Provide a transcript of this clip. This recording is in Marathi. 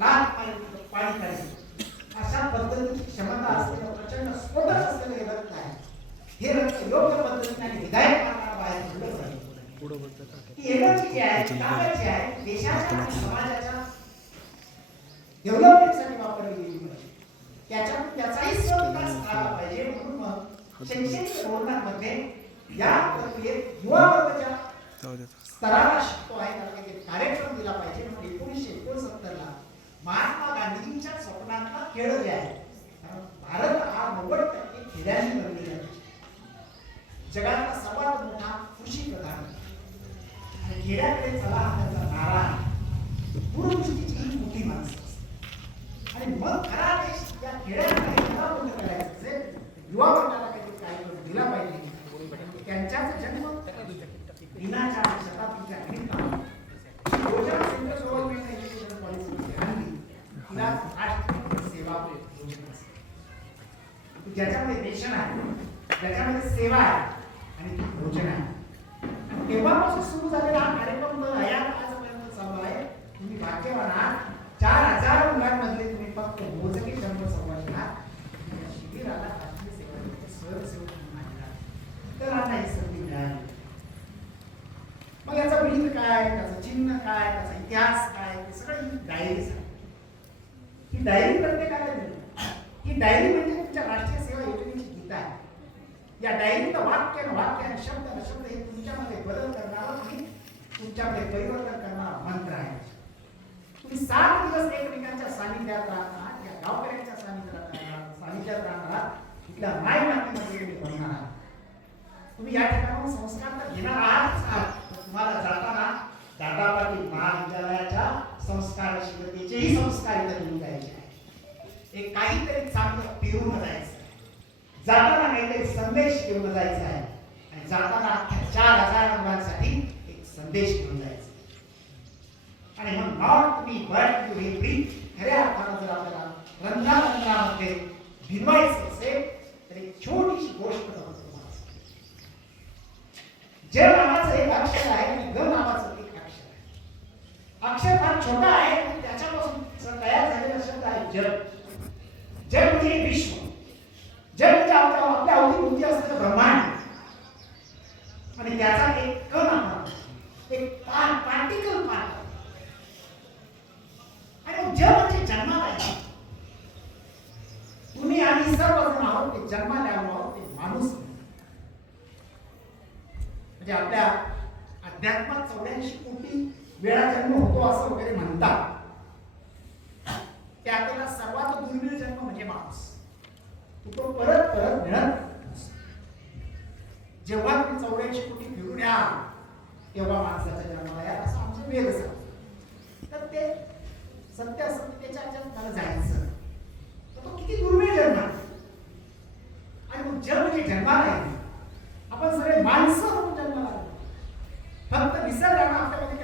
लाल पाणी पाणी काढायचं अशा पद्धतीची क्षमता असलेलं प्रचंड स्फोटक असलेलं हे रक्त आहे. हे रक्त योग्य पद्धतीने आणि हिदायत मार्गाने बाहेर पडलं पाहिजे. ती एनर्जी जी आहे ती ताकद जी आहे. देशाच्या आणि समाजाच्या डेव्हलपमेंटसाठी वापरली गेली पाहिजे. त्याच्यातून त्याचाही स्वविकास झाला पाहिजे. म्हणून मग शैक्षणिक धोरणामध्ये या प्रक्रियेत युवा वर्गाच्या स्तराला शिकतो आहे त्याला काही कार्यक्रम दिला पाहिजे म्हणून एकोणीसशे एकोणसत्तरला महात्मा गांधींच्या स्वप्नातला खेळ जे आहे कारण भारत हा नव्वद टक्के बनली जाते जगातला सर्वात मोठा कृषी प्रधान आणि खेड्याकडे चला हा त्याचा नारा आहे. दूरदृष्टीची ही मोठी माणसं असतात. आणि मग खरा देश या खेड्याकडे खरा मोठं करायचं असेल तर युवा वर्गाला काहीतरी कार्यक्रम दिला पाहिजे त्यांच्याच जन्म दिनाच्या शताब्दीच्या निमित्तानं योजना सेंटर गव्हर्नमेंट एज्युकेशन पॉलिसी आणली तिला राष्ट्रीय सेवा योजना असते. ज्याच्यामध्ये रेशन आहे ज्याच्यामध्ये सेवा आहे आणि ती भोजन आहे. तेव्हापासून सुरू झालेला हा कार्यक्रम तर आजपर्यंत चालू आहे. तुम्ही भाग्यवान आहात चार हजार मुलांमधले तुम्ही फक्त मोजके शंभर संभाषण. आहात शिबिराला राष्ट्रीय सेवा योजनेचे स्वयंसेवक म्हणून आलेला इतरांना ही संधी मिळाली. मग याचा गणित काय त्याचं चिन्ह काय त्याचा इतिहास काय ते सगळं ही डायरीज आहे ही डायरी प्रत्येकाला दिली. ही डायरी म्हणजे तुमच्या राष्ट्रीय सेवा योजनेची गीता आहे. या डायरीतलं वाक्य वाक्य आणि शब्द न शब्द हे तुमच्यामध्ये बदल करणारा आणि तुमच्यामध्ये परिवर्तन करणारा मंत्र आहे. तुम्ही सात दिवस एकमेकांच्या सानिध्यात राहणार या गावकऱ्यांच्या सानिध्यात राहणार सानिध्यात राहणार इथल्या माय मातीमध्ये तुम्ही बनणार आहात. तुम्ही या ठिकाणाहून संस्कार तर घेणार आहात तुम्हाला जाताना दादा पाटील महाविद्यालयाच्या संस्कार शिवतेचेही संस्कार इथे घेऊन जायचे आहे एक काहीतरी चांगलं घेऊन जायचं. जाताना काहीतरी संदेश घेऊन जायचा आहे. आणि जाताना अख्ख्या चार हजार मुलांसाठी एक संदेश घेऊन जायचा. आणि मग not me but to be breathe खऱ्या अर्थानं जर आपल्याला रंगारंगामध्ये भिनवायचं असेल तर एक छोटीशी गोष्ट ज नावाचं एक अक्षर आहे आणि ग नावाचं एक अक्षर आहे. अक्षर फार छोटा आहे त्याच्यापासून तयार झालेला शब्द आहे जग. जय म्हणजे विश्व. जग म्हणजे आपल्या आपल्या अवतीभोवती असलेलं ब्रह्मांड. आणि त्याचा एक कण आपण एक पार्टिकल पार्ट आणि मग म्हणजे जन्माला आहे तुम्ही आम्ही सर्वजण आहोत ते जन्माला आलो आहोत ते माणूस. म्हणजे आपल्या अध्यात्मात चौऱ्याऐंशी कोटी वेळा जन्म होतो असं वगैरे म्हणतात त्यातला सर्वात दुर्मिळ जन्म म्हणजे माणूस तो परत परत मिळत जेव्हा तुम्ही चौऱ्याऐंशी कोटी फिरून या तेव्हा माणसाच्या जन्माला या असं आमचं वेद सांग तर ते सत्य असत्यतेच्या ह्याच्यात जायचं. तर तो किती दुर्मिळ जन्म आणि मग जग म्हणजे जन्माला आपण सगळे माणसं म्हणून जन्माला आलो फक्त निसर्गानं आपल्यामध्ये